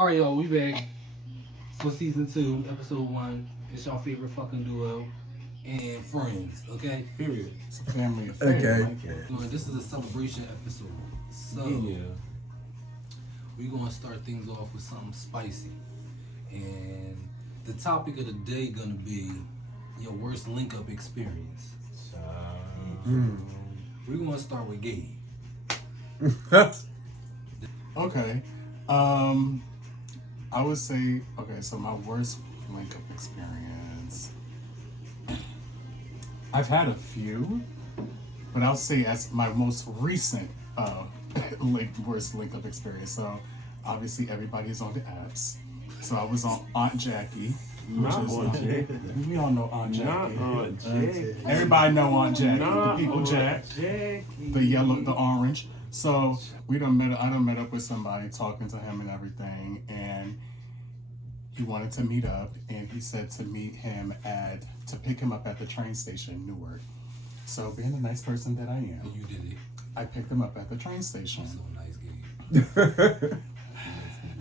Alright, y'all, we back for season 2, episode 1. It's your favorite fucking duo and friends, okay? Period. It's a family affair. Okay. Like it. This is a celebration episode. So, Yeah. we're going to start things off with something spicy. And the topic of the day going to be your worst link-up experience. We're going to start with Gabe. Okay. I would say, okay, so my worst link-up experience. I've had a few, but I'll say as my most recent worst link-up experience. So obviously everybody is on the apps. So I was on Aunt Jackie. Not Aunt Jackie. We all know Aunt Jackie. Not Aunt Jackie. Everybody know Aunt Jackie. Not The people Aunt Jack. Jackie. The yellow, the orange. So I done met up with somebody, talking to him and everything, and he wanted to meet up, and he said to meet him to pick him up at the train station, Newark. So being a nice person that I am, And you did it. I picked him up at the train station. So nice, Gabe.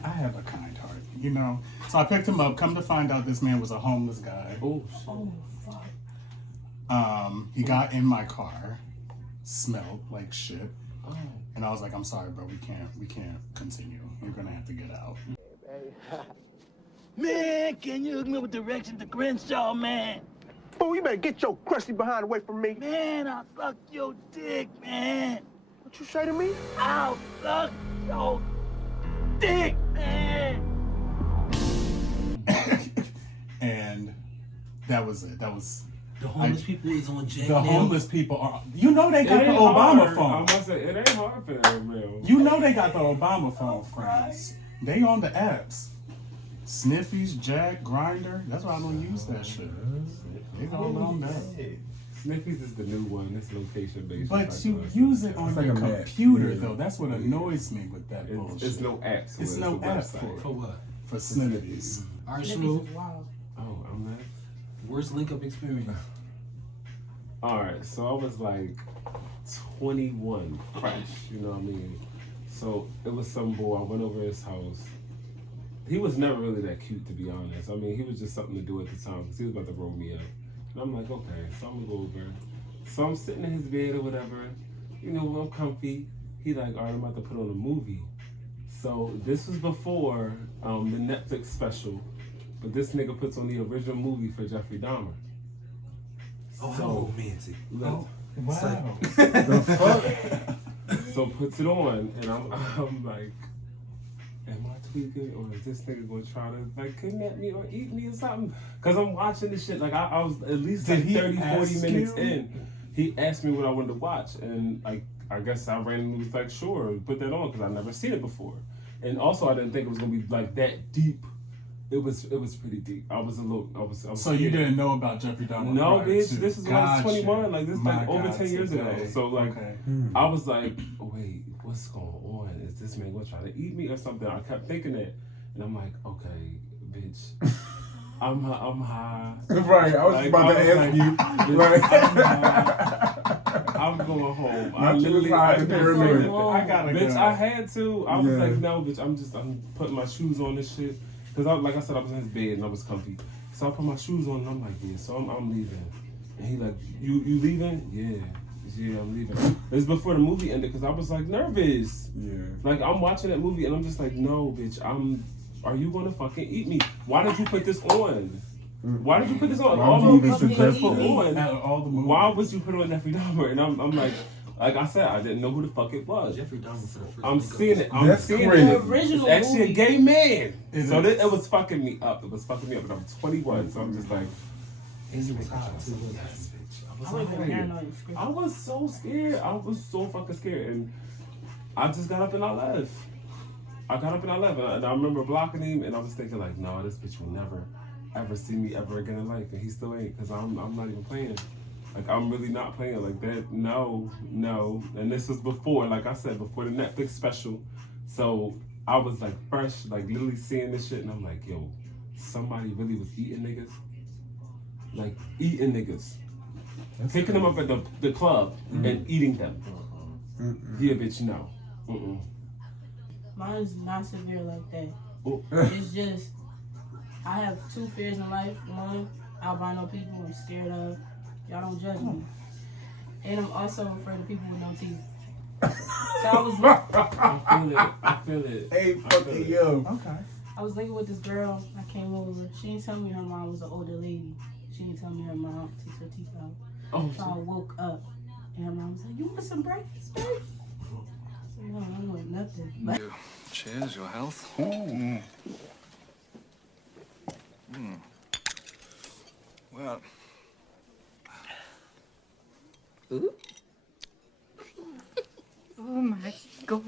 I have a kind heart, you know. So I picked him up. Come to find out, this man was a homeless guy. Oh, He got in my car, smelled like shit. oh. And I was like, I'm sorry, bro, we can't continue. You're gonna have to get out. Man, can you hook me with directions to Crenshaw, man? Fool, you better get your crusty behind away from me. Man, I'll suck your dick, man. What you say to me? I'll suck your dick, man. And that was it. That was The homeless people is on Jack the now. homeless people are. You know they It got the ain't Obama hard. I'm phone. about to say, it ain't hard for that, real. You know they got the Obama phone, friends. They on the apps. Sniffies, Jack, Grinder. That's why I don't use that shit. They all on that. Sniffy's is the new one. It's location based. But you use it on It's like your a map. computer Yeah. though. That's what annoys me with that bullshit. It's no app. So It's no a app website. For what? for Sniffies. Alright, Shmoo. Oh, I'm next. Worst link-up experience. All right, so I was like 21, fresh, you know what I mean? So it was some boy, I went over his house. He was never really that cute, to be honest. I mean, he was just something to do at the time because he was about to roll me up. And I'm like, okay, so I'm gonna go over. So I'm sitting in his bed or whatever, you know, I'm comfy. He like, all right, I'm about to put on a movie. So this was before the Netflix special, but this nigga puts on the original movie for Jeffrey Dahmer. Oh, how So, romantic. Oh, wow. The fuck? So puts it on, and I'm like, am I tweaking, or is this nigga gonna try to like kidnap me or eat me or something? Cause I'm watching this shit, like I was at least Did like he 30, 40 ask minutes you? in. He asked me what I wanted to watch, and like I guess I randomly was like, sure, put that on, cause I never seen it before. And also I didn't think it was gonna be like that deep. It was pretty deep. I was So you didn't know about Jeffrey Dahmer? No, prior bitch. to- This is when I was Gotcha. 21. Like this is like My over God, 10 years ago. today. So like Okay. I was like, wait, what's going on? Is this man gonna try to eat me or something? I kept thinking that, and I'm like, okay, bitch, I'm high. Right, I was Like, about to I was ask like, you. bitch, Right. I'm going home. I Not you literally, was high I and just paranoid. said, I gotta bitch, go. I had to. I was Yeah. like, no, bitch, I'm putting my shoes on this shit. Cause like I said, I was in his bed and I was comfy. So I put my shoes on and I'm like, yeah, so I'm leaving. And he like, you leaving? Yeah, I'm leaving. It's before the movie ended because I was like nervous. Yeah. Like I'm watching that movie and I'm just like, no, bitch, are you gonna fucking eat me? Why did you put this on? Why did you put this on? Why All would you movies even you could suggest put that? on. Out of all the movies. Why would you put on Jeffrey Dahmer? And I'm like I said, I didn't know who the fuck it was. Jeffrey Dahmer for the first I'm link-up seeing it. I'm That's seeing crazy. it. The original It's actually movie. a gay man. It So is. it was fucking me up. It was fucking me up. And I'm 21, so I'm just like, And he was hot too. yes, bitch. I I would was have been like, paranoid and scared. I was so scared. I was so fucking scared. And I just got up and I left. And I remember blocking him and I was thinking like, no, this bitch will never, ever see me ever again in life. And he still ain't, because I'm not even playing. Like, I'm really not playing like that. No. And this was before, like I said, before the Netflix special. So I was like fresh, like literally seeing this shit. And I'm like, yo, somebody really was eating niggas. Like, eating niggas. Picking them up at the club and eating them. Yeah, bitch, no. Mine is not severe like that. It's just, I have two fears in life. One, albino people I'm scared of. Y'all don't judge me. And I'm also afraid of people with no teeth. So I feel it. Hey, fucking yo. Okay. I was living with this girl. I came over. She didn't tell me her mom was an older lady. She didn't tell me her mom takes her teeth out. Oh, So I woke up and her mom was like, "You want some breakfast, baby?" I said, "No, I don't want nothing." But Cheers, your health. Well, Ooh. Oh my God.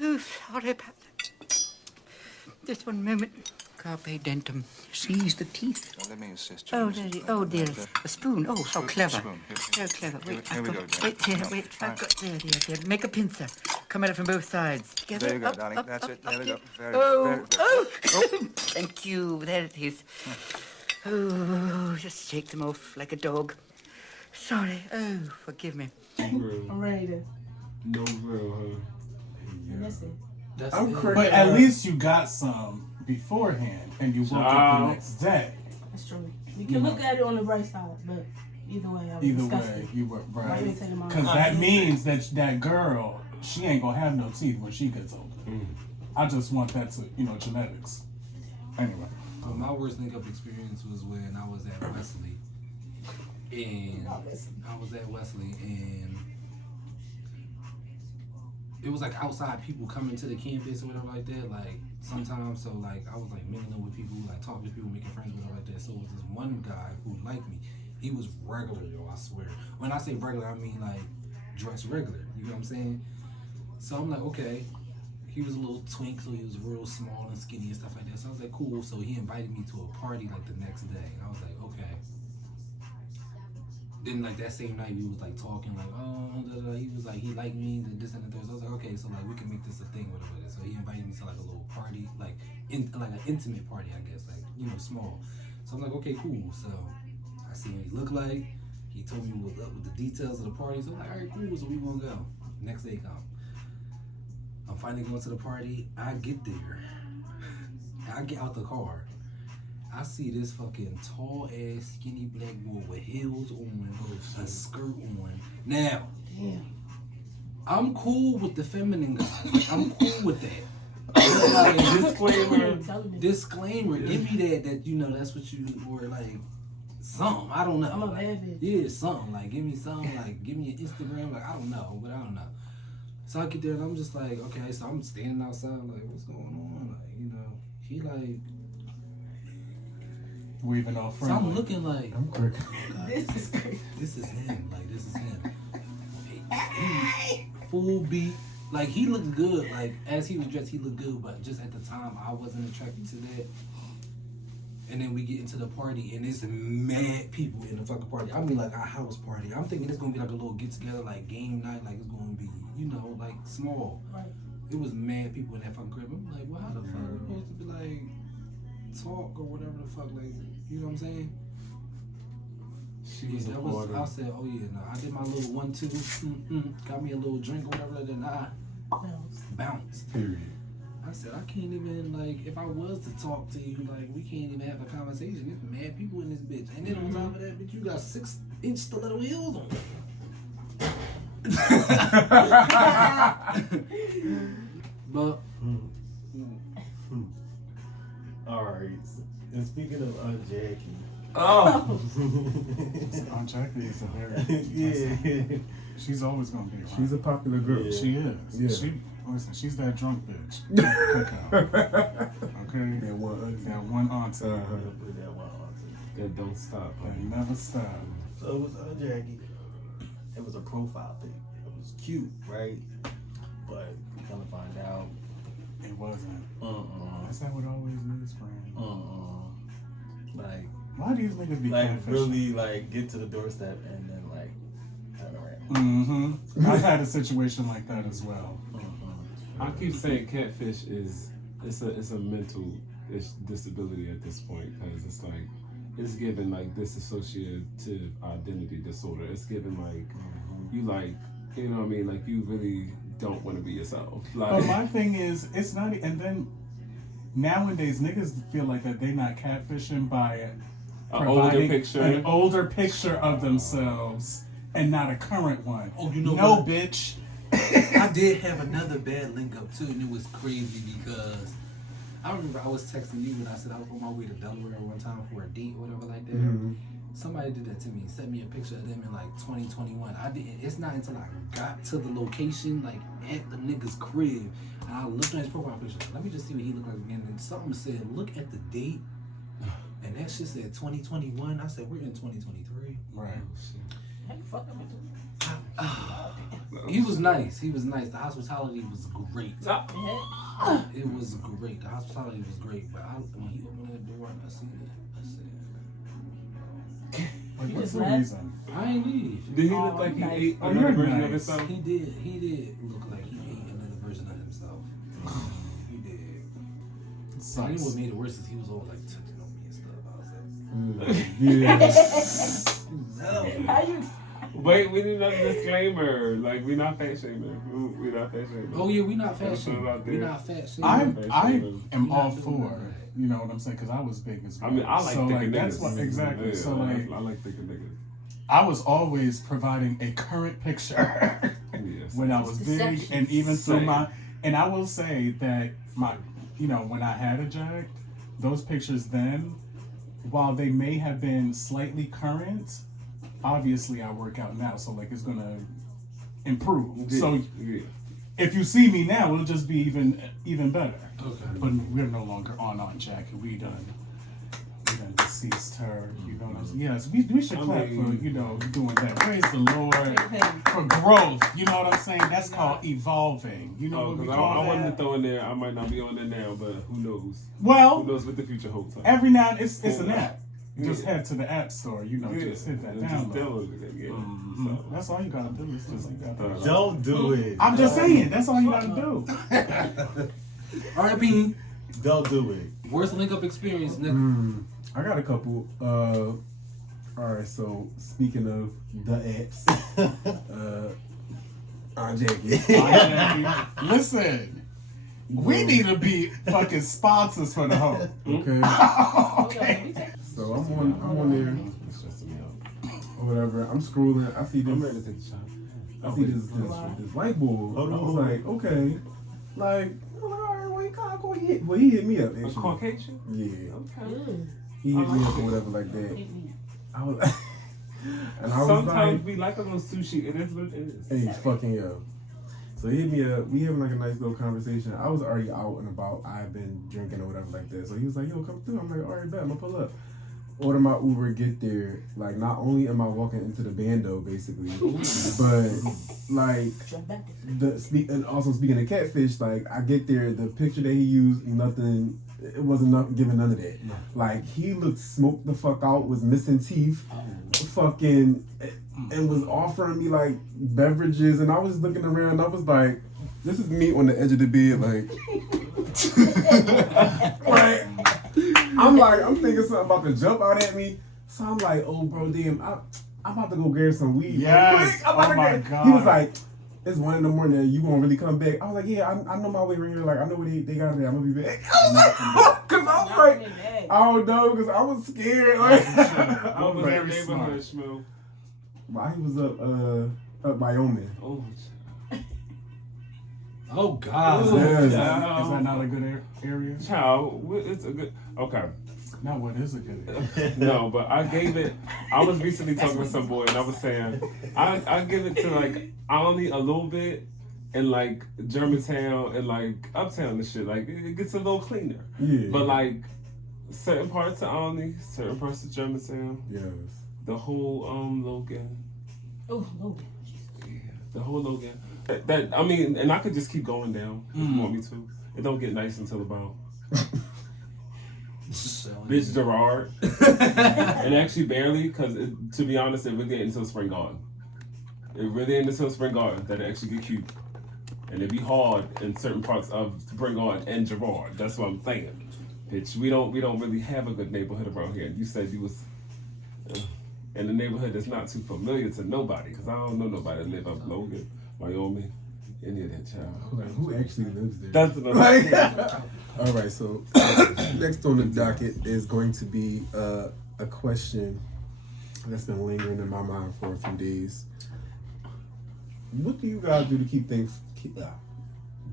So sorry about that. Just one moment. Carpe dentum. Seize the teeth. now let me assist you. Oh, Mrs. Daddy. Oh, dear. A spoon. Oh, how clever. Spoon. How clever. Wait, Here I've we got, go, dear. wait, here, No, wait. I've right. got, there. Make a pincer. Come at it from both sides. Together. There you go, Up, darling. up, That's up, it. There up, we go. here. Very, Oh, very good. oh. Thank you. There it is. Oh, just shake them off like a dog. Sorry. Oh, forgive me. I'm ready to. No grill, huh? And that's it. That's I'm it. crazy. But at least you got some beforehand, and you woke up the Child. next day. That's true. You can look at it on the bright side, but either way, I was Either disgusted. way, you were Why right. you ain't taking mine Because off? that means that girl, she ain't gonna have no teeth when she gets older. I just want that to, genetics. Anyway. Well, my worst link-up experience was when I was at Wesley. And I was at Wesley, and it was like outside people coming to the campus or whatever like that. Like sometimes, so like I was like mingling with people, like talking to people, making friends with them like that. So it was this one guy who liked me. He was regular, yo, I swear. When I say regular, I mean like dressed regular. You know what I'm saying? So I'm like, okay. He was a little twink, so he was real small and skinny and stuff like that. So I was like, cool. So he invited me to a party like the next day. And I was like, okay. Then like that same night we was like talking like, he was like, he liked me, and this and the third. So I was like, okay, so like we can make this a thing with it. So he invited me to like a little party, like like an intimate party, I guess, like, small. So I'm like, okay, cool. So I see what he looked like. He told me what was up with the details of the party. So I'm like, all right, cool. So we gonna go. Next day come. I'm finally going to the party. I get there. I get out the car. I see this fucking tall ass skinny black boy with heels on, a skirt on. Now, I'm cool with the feminine guys. Like, I'm cool with that. Disclaimer. Give me that that's what you were like. Something. I don't know. I'm a like, bad bitch. Yeah, something. Like, give me something. Like, give me an Instagram. Like, I don't know. So I get there and I'm just like, okay, so I'm standing outside like, what's going on? Like, he like weaving off so friendly. I'm looking like, I'm crazy. This is crazy. this is him. Like, this is him. He full beat. Like, he looked good. Like, as he was dressed, he looked good. But just at the time, I wasn't attracted to that. And then we get into the party, and there's mad people in the fucking party. I mean, like a house party. I'm thinking it's gonna be like a little get together, like game night, like it's gonna be, like small. Right. It was mad people in that fucking crib. I'm like, well, how the fuck are we supposed to be like talk or whatever the fuck, like, you know what I'm saying? She was that was. I said, oh yeah, no. I did my little 1-2, got me a little drink or whatever like that. Nah, bounced. Period. I said, I can't even, like, if I was to talk to you, like, we can't even have a conversation. There's mad people in this bitch. And then on top of that, bitch, you got 6-inch stiletto heels on. But, All right. And speaking of Aunt Jackie. Oh! Aunt Jackie is a very... Yeah. She's always going to be around. She's a popular girl. She is. Yeah. Listen, she's that drunk bitch. Okay? That one auntie. That one auntie. That one auntie. That don't stop. That never stop. So it was Aunt Jackie. It was a profile thing. It was cute, right? But we kind of find out. It wasn't. That's how it always is, friend. Like, why do these niggas be like catfishing? really like get to the doorstep and then like turn around. Mm-hmm. I've had a situation like that as well. I keep saying catfish is it's a mental disability at this point, because it's like it's given like disassociative identity disorder. It's given like you like, you know what I mean, like you really don't want to be yourself. Like, But my thing is, it's not, and then nowadays niggas feel like that they not catfishing by An older providing picture. an older picture of themselves and not a current one. Oh, you know no, what? bitch. I did have another bad link up too, and it was crazy because I remember I was texting you when I said I was on my way to Delaware one time for a date or whatever like that. Mm-hmm. Somebody did that to me, sent me a picture of them in like 2021. I didn't. It's not until I got to the location, like at the nigga's crib, and I looked at his profile picture. Let me just see what he looked like again. And something said, look at the date, and that shit said 2021. I said, we're in 2023. Right. How the fuck am I doing? He was nice. He was nice. The hospitality was great. Yeah. It was great. The hospitality was great. But when he opened that door and I seen it, I said, Like, You what's just the left? reason? I ain't leave. Did he Oh, look like he nice. ate Oh, another you're version of nice. himself? He did look like he ate another version of himself. He did. It And then sucks. what made it worse is he was all like touching on me and stuff. I was like, Yeah. How you? Wait, we need another disclaimer. Like, we not fat shaming. We not fat shaming. oh yeah, we not fat That's shaming. out We there. not fat shaming. I am We all not doing for, that. you know what I'm saying? Because I was big as well. I mean, I like so thicker like that's niggas. what exactly. Yeah, So like I like thicker niggas. I was always providing a current picture Yes. when I was big, and even through Same. my. And I will say that my, you know, when I had a jack, those pictures then, while they may have been slightly current, obviously I work out now, so like it's gonna improve. Yeah, So yeah. if you see me now, it'll just be even better. Okay. But we're no longer on Jack. We done deceased her. You know what I'm saying? Yes, we should clap for, you know, doing that. Praise the Lord for growth. You know what I'm saying? That's called evolving. You know Oh, what we 'cause call I wanted to that? throw in there. I might not be on there now, but who knows? Who Well, knows what the future holds? every now it's an app. Just Yeah. head to the app store. You know, Yeah. just hit that And just download. download it. Yeah. Mhm. So, That's all you gotta do. Is just like that. Don't do it. I'm just saying. That's all you gotta do. R.I.P. Don't do it. Worst link up experience, nigga. I got a couple. Alright, so speaking of the apps, Aunt Jackie. Listen, we need to be fucking sponsors for the hoe. Okay. Okay. So I'm on there it's stressing me out. or whatever. I'm scrolling. I see I'm ready this. to take the shot. I see this white boy. I was like, okay, like, all right, well, he kind of go hit. Well, he hit me up. A Actually. Caucasian? Yeah, Okay. he hit me up or whatever like that. I was, and I was Sometimes like, we like a little sushi. It is what it is. hey, fucking yo. So he hit me up. We having like a nice little conversation. I was already out and about. I've been drinking or whatever like that. So he was like, yo, come through. I'm like, all right, bet. I'm gonna pull up. Order my Uber, get there. Like, not only am I walking into the bando, basically, but like and also speaking of catfish, like I get there, the picture that he used, nothing. It wasn't giving none of that. Like he looked smoked the fuck out, was missing teeth, fucking, and was offering me like beverages, and I was looking around. I was like, this is me on the edge of the bed, like. I'm thinking something about to jump out at me. So I'm like, oh, bro, damn, I'm about to go get some weed. Yes. I'm about Oh to my get- God. He was like, it's 1 a.m. You gonna really come back? I was like, yeah, I know my way right here. Like, I know where they got it at. I'm gonna be back. I was like, cause I was like, I don't know, cause I was scared. Like, I What was was like, that neighborhood, Schmo? why he was up Wyoming. Oh, Oh God. Yes. Is that not a good area? child, it's a good. Okay. Not what is a good area. No, but I gave it. I was recently talking to some boy, and I was saying I give it to like only a little bit in like Germantown and like Uptown and shit. Like it gets a little cleaner. Yeah. But like certain parts of Olney, certain parts of Germantown, yes. the whole Logan, Oh, Logan. the whole Logan. That I mean, and I could just keep going down if you want me to. It don't get nice until about Bitch Gerard. And actually barely, because to be honest, it really ain't until Spring Garden. It really ain't until Spring Garden that it actually get cute. And it be hard in certain parts of Spring Garden and Gerard. That's what I'm saying. Bitch, we don't really have a good neighborhood around here. You said you was in a neighborhood that's not too familiar to nobody, because I don't know nobody that live up Logan, Wyoming. any of that, child. Like, who actually lives there? That's another Like, thing. all right, so next on the docket is going to be a question that's been lingering in my mind for a few days. What do you guys do to keep things?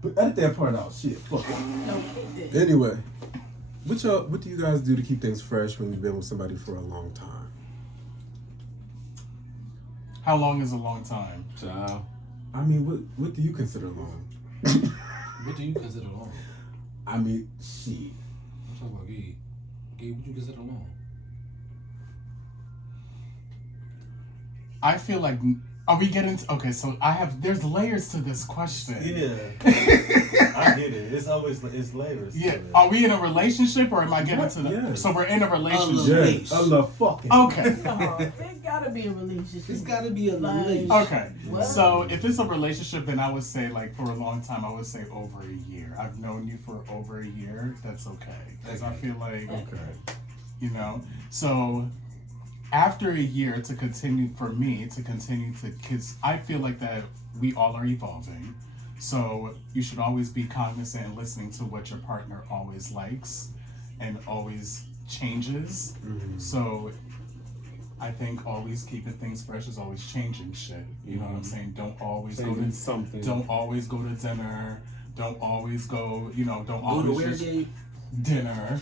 But edit that part out. Shit, fuck it. Anyway, what do you guys do to keep things fresh when you've been with somebody for a long time? How long is a long time? Child. I mean, what do you consider long? What do you consider long? I mean, shit. I'm talking about Gabe. Gabe, what do you consider long? I feel like, are we getting to, okay, so there's layers to this question. Yeah. I get it. It's layers. Yeah. Are we in a relationship or am I getting to the, Yeah. so we're in a relationship. Yeah, I love fucking. Okay. No, it gotta be a relationship. It's gotta be a Like, relationship. Okay. What? So if it's a relationship, then I would say like for a long time, I would say over a year. I've known you for over a year. That's okay. Because I feel like, you know, so after a year to continue to, because I feel like that we all are evolving. So you should always be cognizant and listening to what your partner always likes and always changes. Mm-hmm. So I think always keeping things fresh is always changing shit. You know what I'm saying? Don't always go Changing to something. Don't always go to dinner. Don't always go. You know. Don't Go to always where, just Gabe? dinner.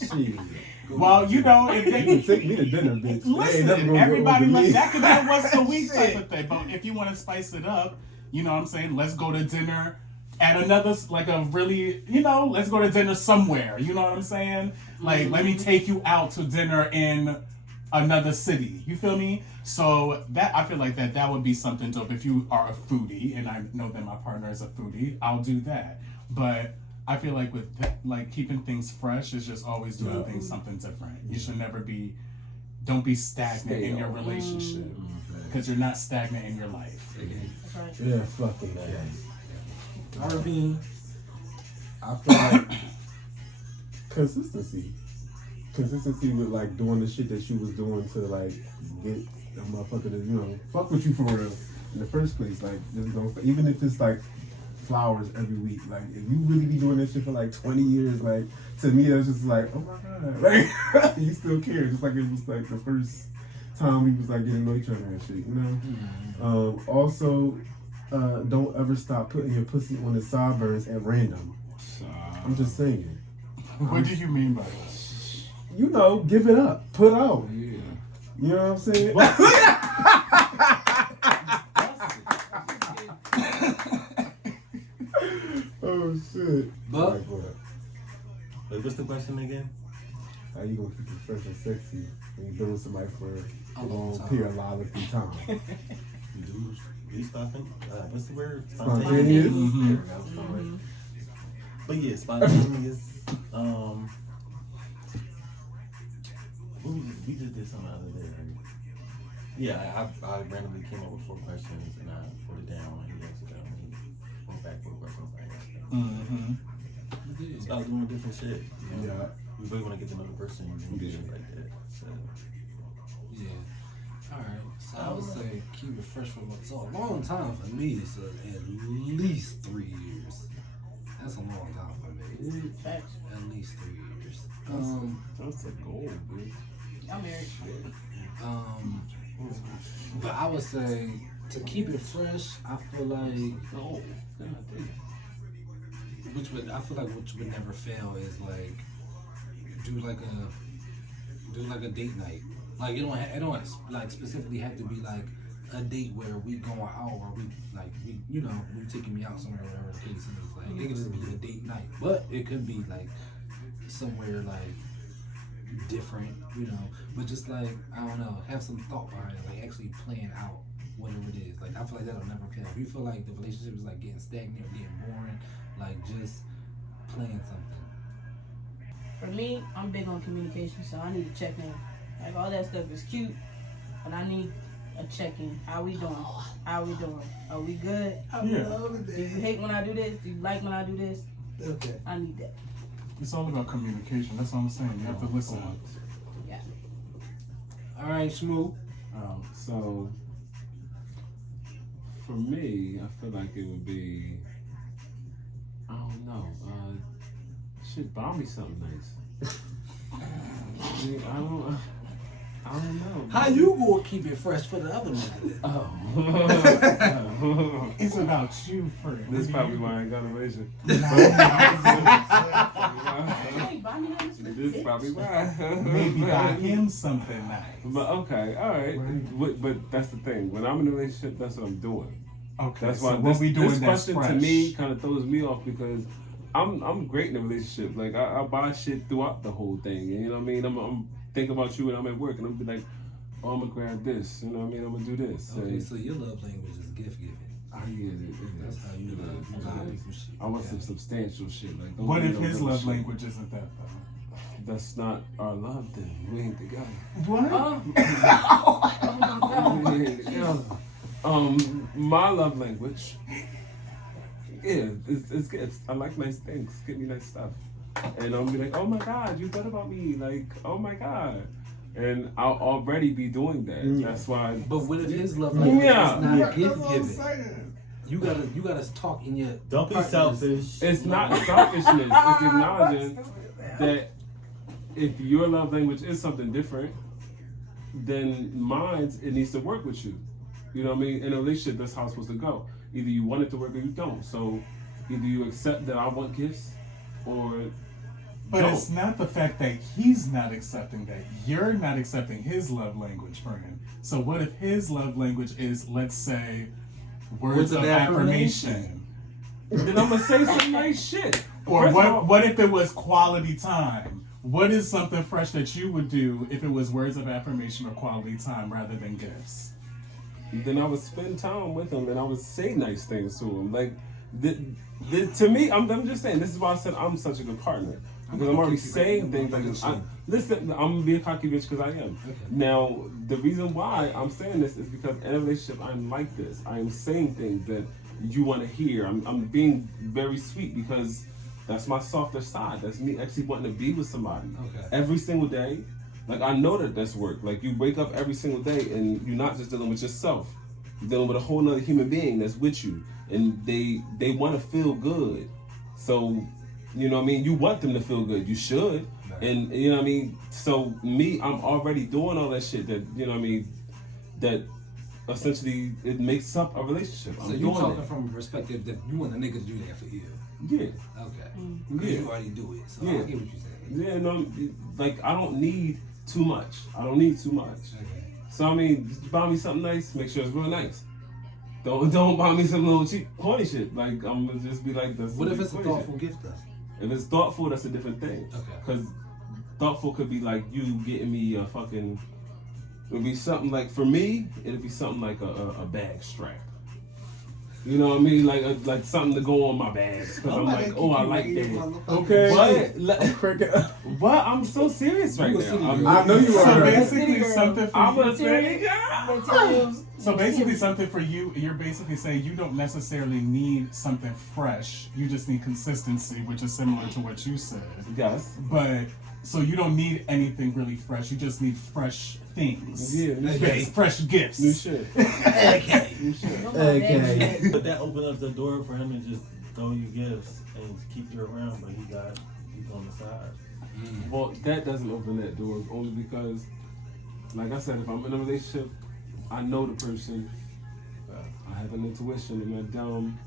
Shit. Well, you know, if You can take me to dinner, bitch. listen, everybody like that could be a once a week type of thing. But if you want to spice it up, you know what I'm saying? Let's go to dinner at another, like a really, you know, let's go to dinner somewhere. You know what I'm saying? Like, let me take you out to dinner in another city. You feel me? So that, I feel like that would be something dope. If you are a foodie, and I know that my partner is a foodie, I'll do that. But I feel like with like keeping things fresh is just always doing things something different. You should never don't be stagnant in your relationship because you're not stagnant in your life. Yeah, fucking I feel like consistency with like doing the shit that you was doing to like get a motherfucker to, you know, fuck with you for real in the first place. Like, just don't, even if it's like flowers every week. Like, if you really be doing this shit for like 20 years, like, to me, that's just like, oh my God. Like, you still care. Just like it was like the first time we was like getting to know each other and shit, you know? Also, don't ever stop putting your pussy on the sideburns at random. I'm just saying. What do you mean by that? You know, give it up. Put out. Yeah. You know what I'm saying? Oh shit. But wait, what's the question again? How you gonna keep it fresh and sexy when you've been with somebody for a long time. periodically time? You stopping? What's the word? Spontaneous? There we go. But yeah, spontaneous. We just did something the other day, right? Yeah, I randomly came up with 4 questions and I put it down and he went back 4 questions. It's about doing different shit. You know? Yeah. You really want to get to know the person and do shit like that. So. Yeah. Alright. So I would say keep it fresh for a long time for me. So at least 3 years. That's a long time for me. Facts. At least 3 years. That's a goal, dude. I'm married. But I would say to keep it fresh, I feel like which would never fail is like do like a date night. Like it don't like specifically have to be like a date where we going out or we you taking me out somewhere or whatever the case is. Like it could just be a date night, but it could be like somewhere like different, you know, but just like, I don't know, have some thought behind it, like actually plan out whatever it is. Like I feel like that'll never fail. If you feel like the relationship is like getting stagnant or getting boring, like just plan something. For me, I'm big on communication, so I need to check in. Like all that stuff is cute, but I need a check-in. How we doing? How we doing? Are we good? Yeah. Do you hate when I do this? Do you like when I do this? Okay. I need that. It's all about communication. That's what I'm saying. You have to listen. Yeah. All right, Shmoo. So For me, I feel like it would be, I don't know, shit, buy me something nice. I don't know. How you gonna keep it fresh for the other nigga? Oh. It's about you first. This is probably why I ain't got a relationship. This is probably why. Maybe buy him something nice. But okay, all right. But that's the thing. When I'm in a relationship, that's what I'm doing. Okay, that's so why what we doing this that's question fresh? to me kind of throws me off because I'm great in a relationship. Like I buy shit throughout the whole thing. And, you know what I mean? I'm thinking about you when I'm at work, and I'm be like, oh, I'm gonna grab this. You know what I mean? I'm gonna do this. Okay, so your love language is gift giving. I get it. That's how you love people shit. I want some substantial shit. Like, What if his love language isn't that though? That's not our love then. We ain't together. What? We ain't together. My love language. Yeah, it's gifts. I like nice things. Get me nice stuff. And I'll be like, oh my God, you thought about me. Like, oh my God. And I'll already be doing that. Yeah. That's why. But what if his love language is not gift That's what I'm giving? saying. You gotta talk in your. Don't be partner's- selfish. It's not selfishness. It's acknowledging that if your love language is something different, then mine's, it needs to work with you. You know what I mean? In a relationship, that's how it's supposed to go. Either you want it to work or you don't. So either you accept that I want gifts or But don't. it's not the fact that he's not accepting that. You're not accepting his love language for him. So what if his love language is, let's say, words of affirmation? Then I'm gonna say some nice shit. Or First of all, what if it was quality time? What is something fresh that you would do if it was words of affirmation or quality time rather than gifts? then I would spend time with him and I would say nice things to him. Like, to me, I'm just saying, this is why I said I'm such a good partner. Because I'm already saying things like this. Listen, I'm gonna be a cocky bitch because I am. Okay. Now, the reason why I'm saying this is because in a relationship, I'm like this. I am saying things that you want to hear. I'm being very sweet because that's my softer side. That's me actually wanting to be with somebody. Okay. Every single day. Like, I know that that's work. Like, you wake up every single day and you're not just dealing with yourself. You're dealing with a whole nother human being that's with you. And they want to feel good. So, you know what I mean? You want them to feel good. You should. Right. And, you know what I mean? So, me, I'm already doing all that shit that, you know what I mean, that essentially it makes up a relationship. So you're talking from a perspective that you want a nigga to do that for you. Yeah. Okay. Because you already do it. So I get what you're saying. Yeah, no, like, I don't need too much. I don't need too much. Okay. So, I mean, just buy me something nice, make sure it's real nice. Don't buy me some little cheap, corny shit. Like, I'm gonna just be like, this. What if it's a thoughtful gift, though? If it's thoughtful, that's a different thing. Okay. Because thoughtful could be like you getting me a fucking. It'd be something like, for me, it'd be something like a bag strap. You know what I mean? Like something to go on my bags. Because I'm like, oh, I like that. Okay. But I'm so serious right now. I know you are. So basically something for I'm you. a city girl. So basically something for you, you're basically saying you don't necessarily need something fresh. You just need consistency, which is similar to what you said. Yes. But, so you don't need anything really fresh. You just need fresh things. Yeah. Okay. Fresh gifts. New shit. Okay. New shit. Okay. But that opened up the door for him to just throw you gifts and keep you around, but he got people on the side. Well, that doesn't open that door only because, like I said, if I'm in a relationship, I know the person. I have an intuition. I'm not dumb.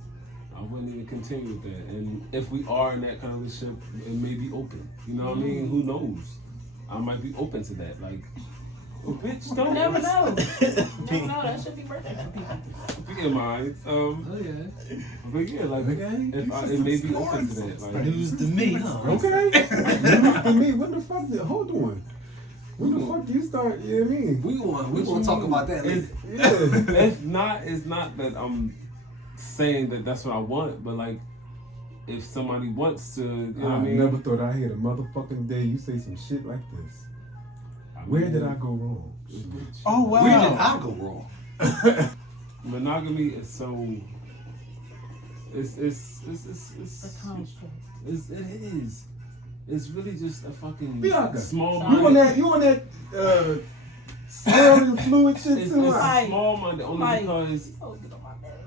I wouldn't even continue with that. And if we are in that kind of relationship, it may be open. You know what I mean? Who knows? I might be open to that. Like, oh, bitch, don't. You never know. You never know. That should be birthday for people. Keep in mind. Oh yeah. But yeah, like, it may be open to that. Like, news to me, huh? Okay. News to me. What the fuck? Hold on. When the fuck do you start? You know what I mean? We gonna talk about that later. It's not that I'm saying that that's what I want, but like, if somebody wants to, you know what I mean? never thought I'd hear a motherfucking day you say some shit like this. Where did I go wrong? Oh wow. Where did I go wrong? Monogamy is so. It's a construct. It is. It's really just a fucking Bianca, small you minded. on that swirling fluid shit It's too? small minded only because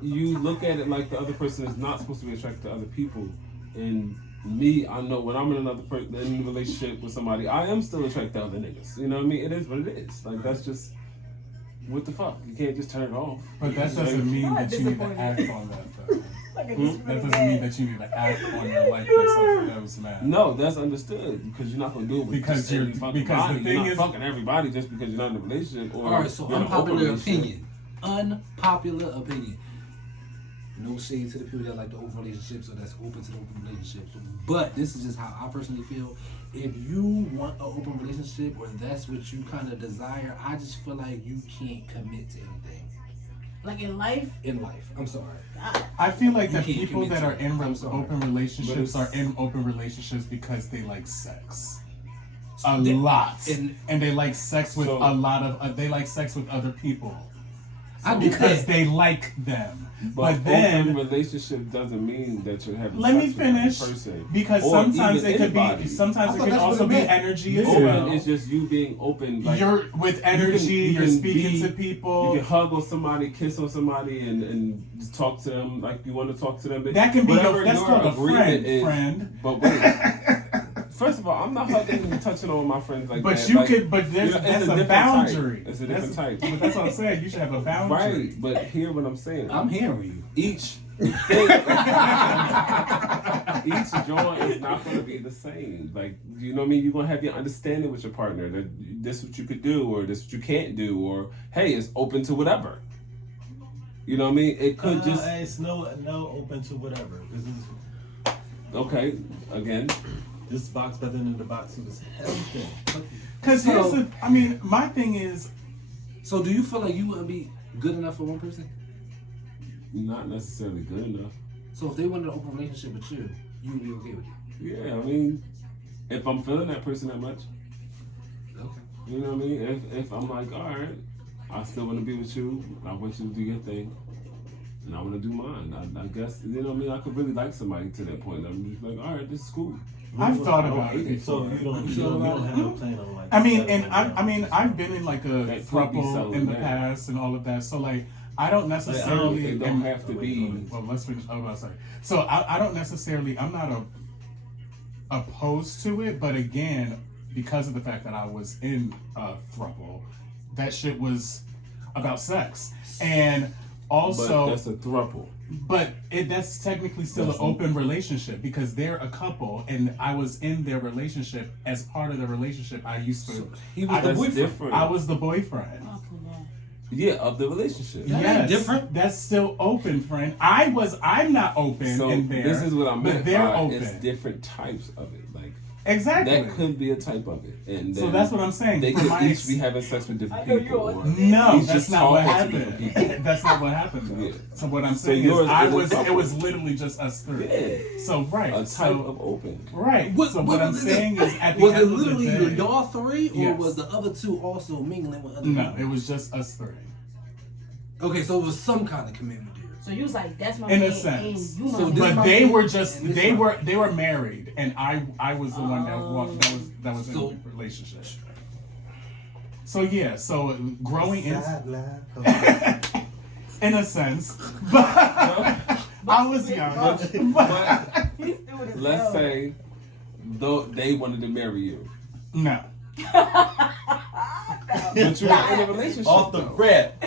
you look at it like the other person is not supposed to be attracted to other people. And me, I know when I'm in another person in a relationship with somebody, I am still attracted to other niggas. You know what I mean? It is what it is. Like that's just what the fuck. You can't just turn it off. But that doesn't mean that you need to act on that though. That doesn't mean that you need to act on your likeness of those men. No, that's understood because you're not gonna do it with because you're because the thing you're not is fucking everybody just because you're not in a relationship. Or all right, so unpopular opinion. Unpopular opinion. No shade to the people that like the open relationships or that's open to the open relationships. But this is just how I personally feel. If you want an open relationship or that's what you kind of desire, I just feel like you can't commit to anything. Like in life? In life. I'm sorry. I feel like You the can't people commit that to are it. in I'm sorry. open relationships are in open relationships because they like sex. A lot. And they like sex with a lot of, they like sex with other people. Because they like them. But then open relationship doesn't mean that you're having let me sex with another finish person. because Or sometimes even it could anybody. be sometimes it can also be energy as well. Open is just you being open. Like, you're with energy, you're speaking to people. You can hug on somebody, kiss on somebody, and just talk to them like you want to talk to them. That can be Whatever that's your called a agreement friend. But wait. First of all, I'm not hugging and touching on my friends like but that. You like, could, but there's, you know, that's a a boundary. Type. It's a different type. But that's what I'm saying. You should have a boundary. Right, but hear what I'm saying. I'm hearing you. Each joint is not going to be the same. Like, you know what I mean? You're going to have your understanding with your partner that this is what you could do or this is what you can't do or, hey, it's open to whatever. You know what I mean? It could just... It's no open to whatever. This is... Okay, again... This box better than the box he was held in. Because here's the... I mean, my thing is... So do you feel like you wouldn't be good enough for one person? Not necessarily good enough. So if they wanted an open relationship with you, you would be okay with it? Yeah, I mean, if I'm feeling that person that much, okay. You know what I mean? If I'm like, all right, I still want to be with you. I want you to do your thing, and I want to do mine. I guess you know what I mean. I could really like somebody to that point. I'm just like, all right, this is cool. I've thought about it before. So you don't have no plan on like. I mean, and I've been in like a throuple in the past and all of that. So like, I don't necessarily. It don't have to be. Well, let's finish. I was about to say. So I don't necessarily. I'm not opposed to it, but again, because of the fact that I was in a throuple, that shit was about sex, and also But that's a throuple. But that's technically still an open relationship because they're a couple, and I was in their relationship. As part of the relationship, I used to. He was the boyfriend. Different. I was the boyfriend. Yeah, of the relationship. Yes, different. That's still open, friend. I'm not open So in there. this is what I meant but they're by open. it's different types of it. Like exactly. That could be a type of it, and so that's what I'm saying. They could each be having sex with different people. Or no, each that's just not what talking to happened. different people. That's not what happened. Though. Yeah. So what I'm So saying yours is, is a it was literally just us three. Yeah. So right, A type of open. Right. So what I'm saying is, at the was end it of the literally day, y'all three, or yes. was the other two also mingling with other No, people? it was just us three. Okay, so it was some kind of commitment there. So you was like, that's my In man, a sense. and you my So man. But my they man, were just and this they my were married, and I was the one that was So- in a relationship. So yeah, so growing in in a sense, but I was young. But let's say though they wanted to marry you. No. But you're not in a relationship. Off the though. rep.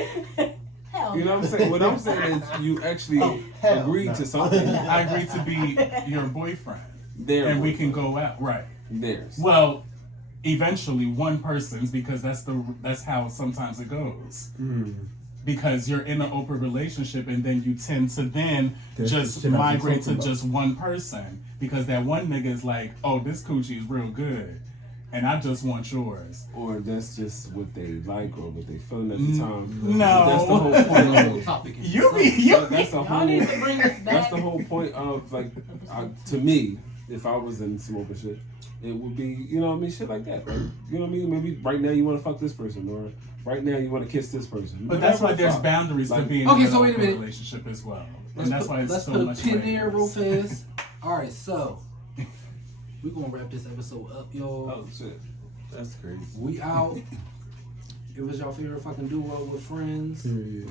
You know what I'm saying? What I'm saying is you actually agreed to something. I agreed to be your boyfriend. Their We can go out. Right. Theirs. Well, eventually one person's because that's how sometimes it goes. Because you're in an open relationship and then you tend to then just migrate to just one person because that one nigga is like, oh, this coochie is real good. And I just want yours. Or that's just what they like or what they feeling at the time. No. That's the whole point of it. Topic. That's the Y'all whole. need to bring this back. That's the whole point of like, to me, if I was in some open shit, it would be, you know what I mean, shit like that. Right? You know what I mean? Maybe right now you want to fuck this person, or right now you want to kiss this person. But that's why Whatever the there's fuck. boundaries Like, to being okay, in so an wait a open minute. relationship as well. Let's And that's why it's let's so put a much pin there real layers. fast. All right, so we're gonna wrap this episode up, y'all. Oh shit. That's crazy. We out. It was your favorite fucking duo with friends. Period.